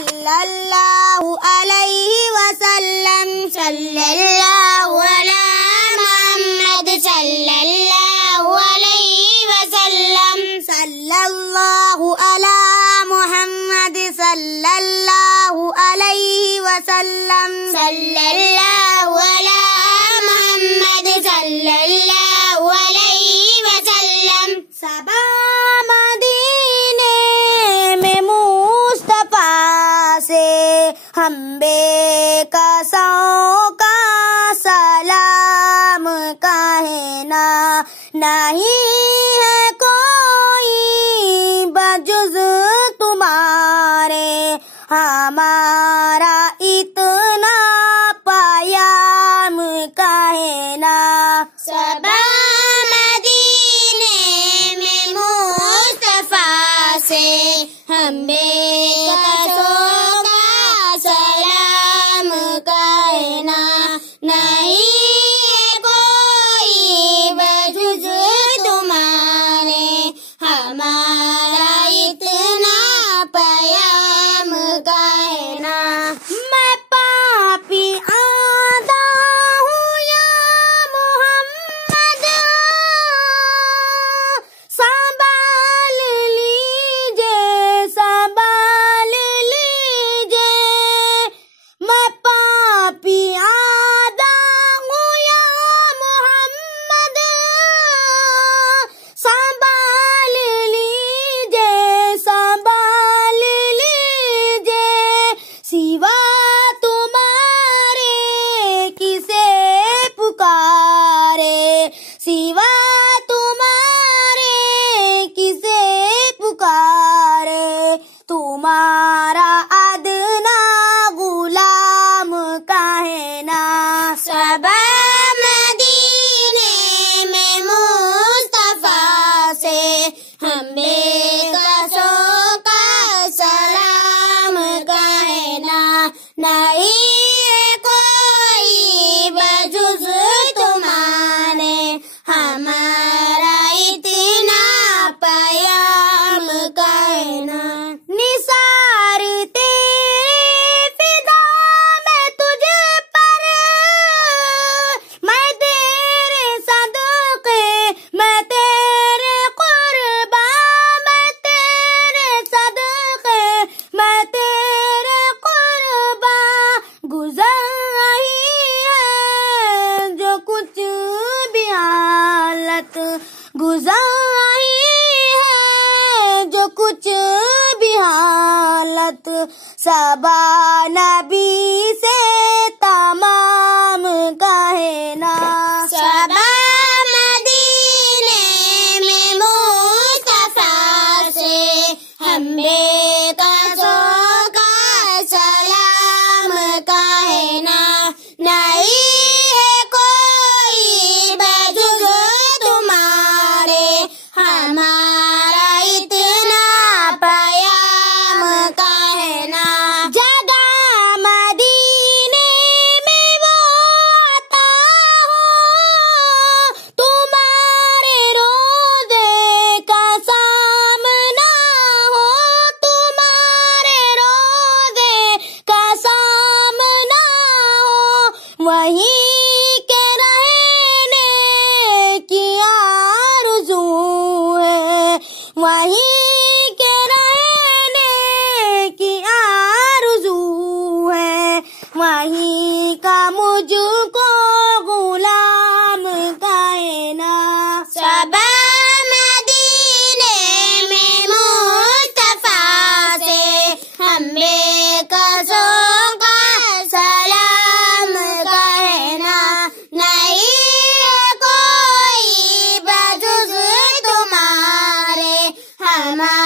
सल्लल्लाहु अलैहि वसल्लम। सल्लल्लाहु अला मुहम्मद सल्लल्लाहु अलैहि वसल्लम। सल्लल्लाहु अला मुहम्मद सल्लल्लाहु अलैहि वसल्लम। सल्लल्लाहु अला मुहम्मद सल्लल्लाहु अलैहि वसल्लम। सबा मदीने में मुस्तफा से हम बेकसों का सलाम कहना। नहीं है कोई बजुज़ तुम्हारे हमारा इतना पयाम कहना। सबा मदीने में मुस्तफा से हम बेकसों का सलाम कहना। नहीं है कोई बजुज़ तुम्हारे हमारा इतना पयाम कहना। मैं पापी आदा हूँ या मोहम्मद, संभाल लीजिए संभाल लीजिए। मैं पापी आदा हूँ या मोहम्मद, संभाल लीजिए संभाल लीजिए। सिवा तुम्हारे किसे पुकारे, सिवा तुम्हारे किसे पुकारे। तुम्हारा अदना गुलाम कहना। सबा मदीने में मुस्तफा से हम बेकसों का सलाम कहना। नहीं है कोई बजुज़ तुम्हारे हमारा इतना पयाम कहना। निसार तेरे फिदा मैं तुझ पर, मैं तेरे सदक़े मैं तेरे क़ुरबा, मैं तेरे सदक़े मैं तेरे क़ुरबा। गुज़ारी है जो कुछ भी हालत, गुज़ारी है जो कुछ भी हालत। सबा नबी से तमाम कहना। सबा मदीने में मुस्तफा से हम बेकसों का सलाम कहना। नहीं है कोई बजुज़ तुम्हारे हमारा इतना पयाम कहना। जगह मदीने में वो आता हो, तुम्हारे रोज़े का सामना हो, तुम्हारे रोज़े का सामना हो। वहीं के रहने की आरज़ू है, वहीं के रहने की आरज़ू है। वहीं का मुझको गुलाम कहना। सबा मदीने में मुस्तफा से हम बेकसों का सलाम कहना। नहीं है कोई बजुज़ तुम्हारे हमारा